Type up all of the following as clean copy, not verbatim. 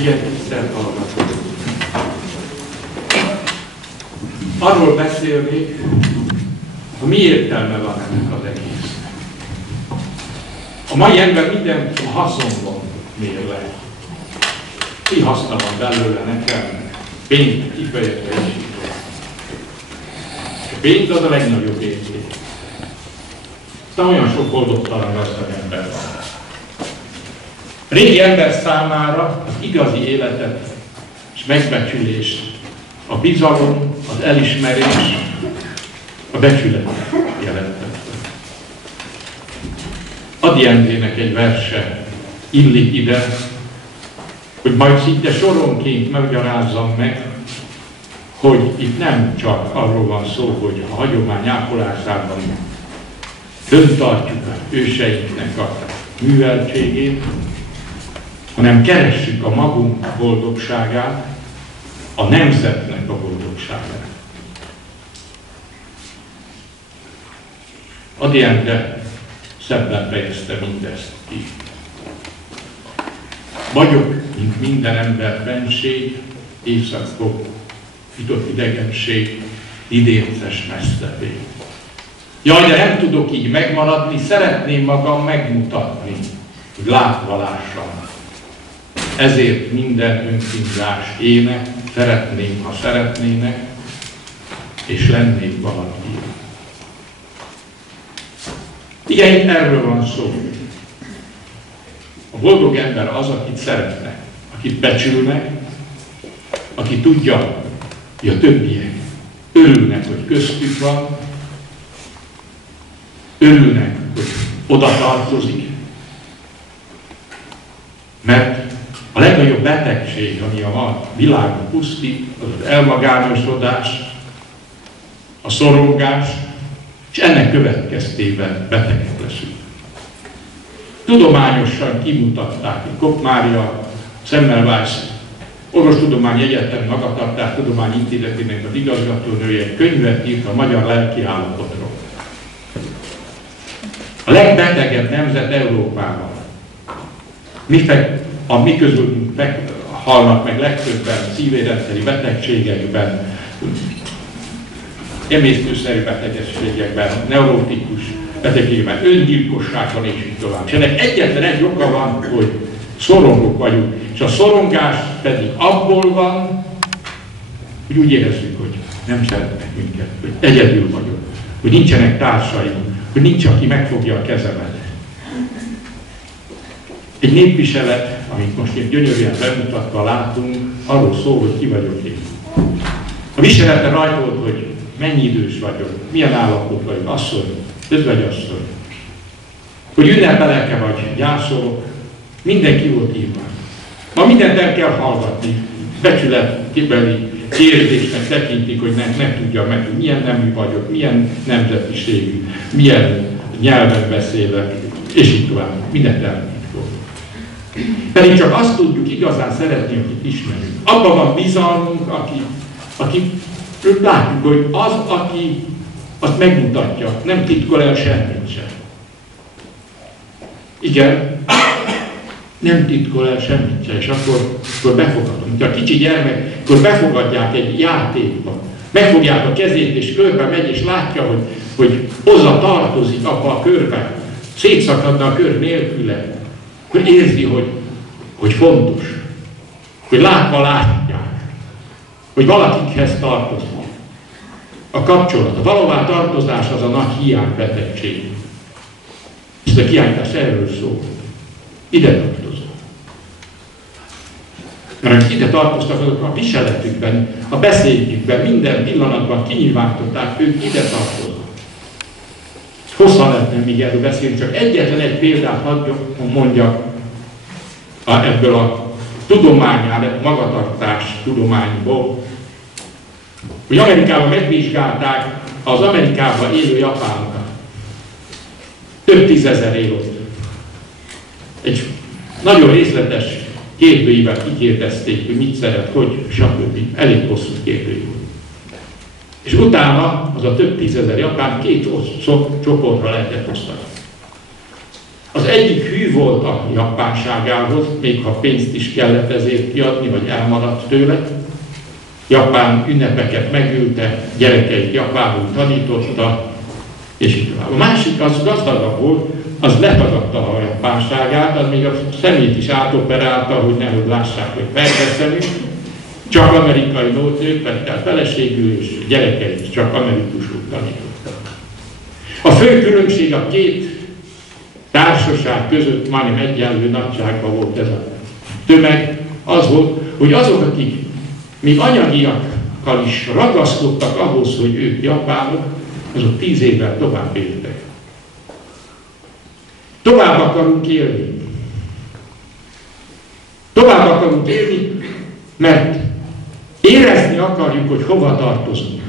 Igen, tisztelt hallgatók. Arról beszélnék, hogy mi értelme van ennek az egésznek. A mai ember minden haszonban mér le. Mi haszna van belőle nekem? Pénzt kifejezve is. A pénz az a legnagyobb érték. Aztán olyan sok boldogtalan gazdag ember van. A régi ember számára az igazi életet és megbecsülést, a bizalom, az elismerés, a becsület jelentette. Ady Endrének egy verse illik ide, hogy majd szinte soronként magyarázzam meg, hogy itt nem csak arról van szó, hogy a hagyomány ápolásában föntartjuk őseinknek a műveltségét, hanem keressük a magunk boldogságát, a nemzetnek a boldogságát. Ady Endre szebben fejezte mindezt ki. Vagyok, mint minden ember benség, éjszakok, hitott idegenség, idénces mesztepé. Jaj, de nem tudok így megmaradni, szeretném magam megmutatni, hogy látva lássam. Ezért minden önkínzás ének, szeretném, ha szeretnének, és lennék valaki. Igen, itt erről van szó. A boldog ember az, akit szeretnek, akit becsülnek, aki tudja, hogy a többiek örülnek, hogy köztük van, örülnek, hogy oda tartozik, mert a legnagyobb betegség, ami a világon pusztít, az az elmagányosodás, a szorongás, és ennek következtében betegek leszünk. Tudományosan kimutatták, hogy Kopp Mária Semmelweis Orvostudományi Egyetem Magatartástudományi Intézetének az igazgatónője könyvet írt a magyar lelki állapotról. A legbetegebb nemzet Európában. A mi közülünk halnak meg legtöbben szívérendszeri betegségekben, emésztőszerű betegségekben, neurotikus betegségekben, öngyilkosságban és így tovább. És ennek egyetlen egy oka van, hogy szorongók vagyunk, és a szorongás pedig abból van, hogy úgy érezzük, hogy nem szeretnek minket, hogy egyedül vagyok, hogy nincsenek társaim, hogy nincs, aki megfogja a kezemet. Egy népviselet, amit most itt gyönyörűen bemutatva látunk, arról szól, hogy ki vagyok én. A viselete rajta volt, hogy mennyi idős vagyok, milyen állapot vagyok, asszony, özvegyasszony, hogy ünnepelek-e vagy gyászolok, mindenki volt írva. Ma mindent el kell hallgatni, becsületbeli kérdésnek tekintik, hogy nem tudja meg, hogy milyen nemű vagyok, milyen nemzetiségű, milyen nyelven beszélek, és így tovább. Mindent eltitkol. Pedig csak azt tudjuk igazán szeretni, akit ismerünk. Abban van bizalmunk, aki látjuk, hogy az, aki azt megmutatja, nem titkol el semmit sem. Igen, nem titkol el semmit sem, és akkor befogadom. Mint a kicsi gyermek, akkor befogadják egy játékba. Megfogják a kezét, és körbe megy, és látja, hogy hozzá tartozik abba a körbe. Szétszakadna a kör nélküle. Akkor érzi, hogy fontos. Hogy látva látják. Hogy valakikhez tartozik. A kapcsolat, a valóvá tartozás az a nagy hiánybetegség. Ez a kiállítás erről szól. Ide tartozom. Mert ide tartoztak, azok a viseletükben, a beszédjükben, minden pillanatban kinyilvánították, ők ide tartoznak. Hosszan lehetne még erről beszélni, csak egyetlen egy példát hadd mondjak ebből a tudományára, magatartás tudományból, hogy Amerikában megvizsgálták az Amerikában élő japánokat. Több tízezer él ott. Egy nagyon részletes kérdőível kikérdezték, hogy mit szeret, hogy, stb. Elég hosszú kérdőív. És utána az a több tízezer japán két csoportra lehetett osztani. Az egyik hű volt a japánságához, még ha pénzt is kellett ezért kiadni, vagy elmaradt tőle. Japán ünnepeket megülte, gyerekeit japánul tanította, és így tovább. A másik az gazdagabb volt, az letagadta a japánságát, az még a szemét is átoperálta, hogy nehogy lássák, hogy felveszelünk. Csak amerikai nők vettel feleségül, és gyerekeit csak amerikusul tanítottak. A fő különbség a két társaság között majdnem egyenlő nagyságban volt ez a tömeg, az volt, hogy azok, akik még anyagiakkal is ragaszkodtak ahhoz, hogy ők japánok, azok 10 évvel tovább éltek. Tovább akarunk élni. Tovább akarunk élni, mert érezni akarjuk, hogy hova tartozunk.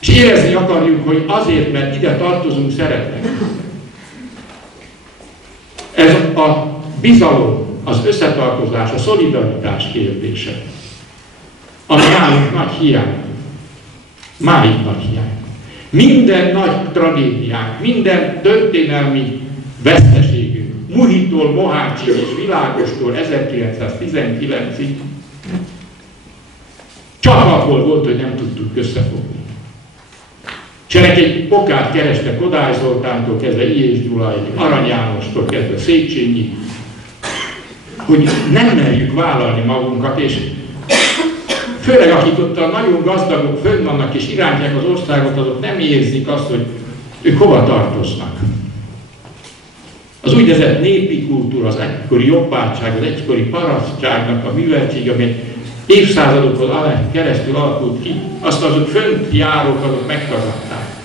És érezni akarjuk, hogy azért, mert ide tartozunk, szeretnek. Ez a bizalom, az összetartozás, a szolidaritás kérdése, ami nálunk nagy hiány. Máig nagy hiány. Minden nagy tragédiánk, minden történelmi veszteségünk, Muhitól, Mohácsig és Világostól 1919-ig csak abból volt, hogy nem tudtuk összefogni. És ennek egy okát kerestek Kodály Zoltántól kezdve Ilyés Gyulai, Arany Jánostól kezdve Széchenyi, hogy nem merjük vállalni magunkat, és főleg akik ott a nagyon gazdagok fönn vannak és irányítják az országot, azok nem érzik azt, hogy ők hova tartoznak. Az úgynevezett népi kultúra, az egykori jobbátság, az egykori parasztságnak a műveltség, ami évszázadokon keresztül alakult ki, azt azok fönt járók, azok megtagadták.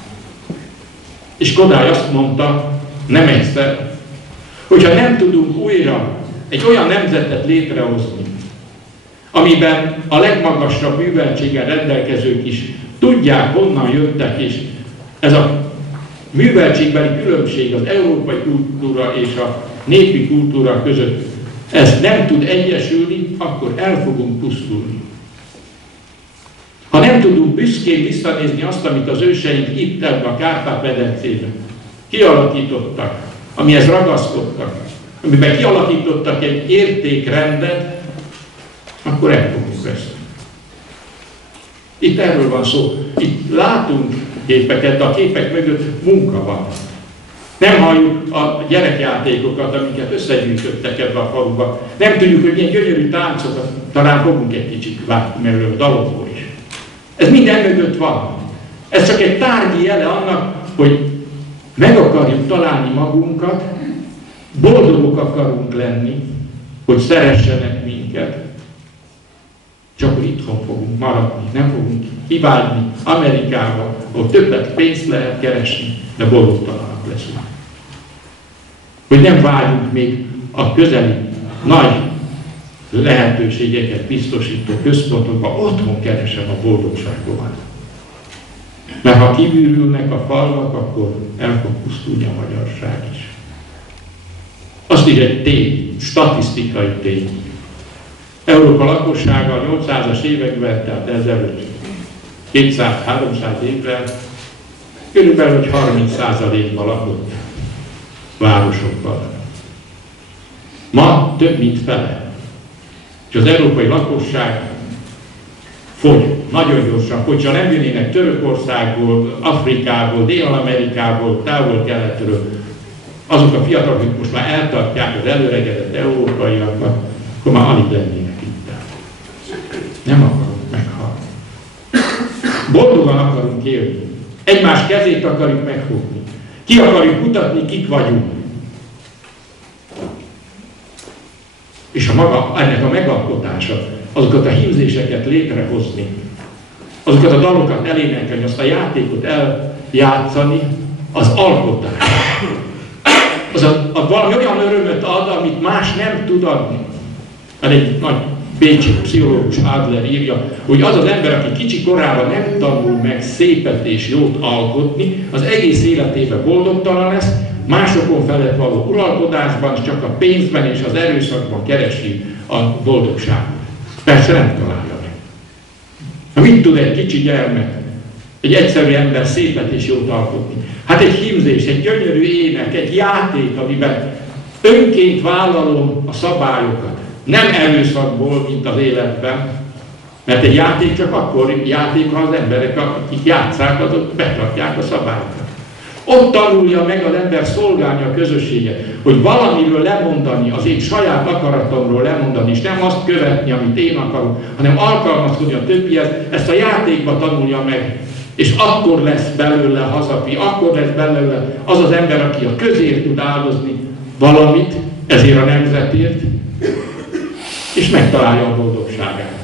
És Kodály azt mondta, nem egyszer, hogyha nem tudunk újra egy olyan nemzetet létrehozni, amiben a legmagasabb műveltséggel rendelkezők is tudják, honnan jöttek, és ez a műveltségbeli különbség az európai kultúra és a népi kultúra között, ez nem tud egyesülni, akkor el fogunk pusztulni. Ha nem tudunk büszkén visszanézni azt, amit az őseink itt ebben a Kárpát-medencében kialakítottak, amihez ragaszkodtak, amiben kialakítottak egy értékrendet, akkor el fogunk veszni. Itt erről van szó. Itt látunk képeket, de a képek mögött munka van. Nem halljuk a gyerekjátékokat, amiket összegyűjtöttek ebbe a faluba. Nem tudjuk, hogy milyen gyönyörű táncokat, talán fogunk egy kicsit látni erről a dalokból is. Ez minden mögött van. Ez csak egy tárgyi jele annak, hogy meg akarjuk találni magunkat, boldogok akarunk lenni, hogy szeressenek minket, és akkor itthon fogunk maradni, nem fogunk kivágyni Amerikába, ahol többet pénzt lehet keresni, de boldogtalanak leszünk. Hogy nem vágyunk még a közeli nagy lehetőségeket biztosító központokba, otthon keresem a boldogságomat. Mert ha kívülülnek a falvak, akkor el fog pusztulni a magyarság is. Azt is egy tény, statisztikai tény. Európa lakossága a 800-as években, tehát ezelőtt 200-300 évvel körülbelül 30%-ban lakott városokban. Ma több mint fele. És az európai lakosság fogy, nagyon gyorsan fogy. Ha nem jönnének Törökországból, Afrikából, Dél-Amerikából, Távol-Keletről, azok a fiatalok, akik most már eltartják az előregedett európaiakat, akkor már alig lennének itt. Nem akarunk meghalni. Boldogan akarunk élni. Egymás kezét akarjuk megfogni. Ki akarjuk mutatni, kik vagyunk. És ennek a megalkotása, azokat a hímzéseket létrehozni, azokat a dalokat elénekelni, azt a játékot eljátszani, az alkotás. Az valami olyan örömöt ad, amit más nem tud adni. Mert egy nagy bécsi pszichológus Adler írja, hogy az az ember, aki kicsi korában nem tanul meg szépet és jót alkotni, az egész életében boldogtalan lesz, másokon felett való uralkodásban, csak a pénzben és az erőszakban keresi a boldogságot. Persze nem találja meg. Mit tud egy kicsi gyermek egy egyszerű ember szépet és jót alkotni. Hát egy hímzés, egy gyönyörű ének, egy játék, amiben önként vállalom a szabályokat. Nem erőszakból, mint az életben, mert egy játék csak akkor játék, ha az emberek, akik játsszák, azok betartják a szabályokat. Ott tanulja meg az ember szolgálni a közösséget, hogy valamiről lemondani, az én saját akaratomról lemondani, és nem azt követni, amit én akarok, hanem alkalmazkodni a többihez, ezt a játékba tanulja meg. És akkor lesz belőle hazafi, akkor lesz belőle az az ember, aki a közért tud áldozni valamit, ezért a nemzetért, és megtalálja a boldogságát.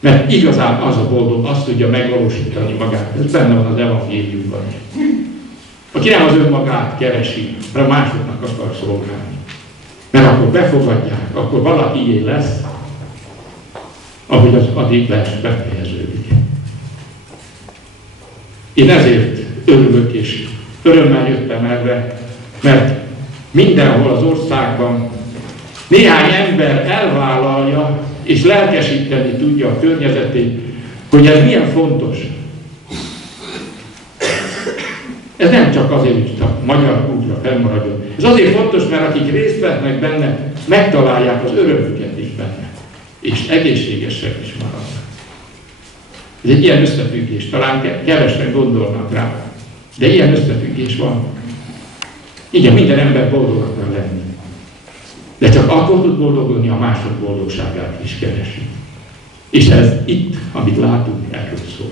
Mert igazán az a boldog, azt tudja megvalósítani magát. Ez benne van az evangéliumban. Aki nem az önmagát keresi, mert másoknak akar szolgálni. Mert akkor befogadják, akkor valakié lesz, ahogy az addig vers befejeződik. Én ezért örülök és örömmel jöttem erre, mert mindenhol az országban néhány ember elvállalja és lelkesíteni tudja a környezetét, hogy ez milyen fontos. Ez nem csak azért, hogy a magyar kultúra fennmaradjon. Ez azért fontos, mert akik részt vesznek benne, megtalálják az örömüket is benne. És egészségesek is maradnak. Ez egy ilyen összefüggés, talán kevesen gondolnak rá, de ilyen összefüggés van. Igen, minden ember boldog akar lenni. De csak akkor tud boldogulni, a mások boldogságát is keresi. És ez itt, amit látunk, erről szól.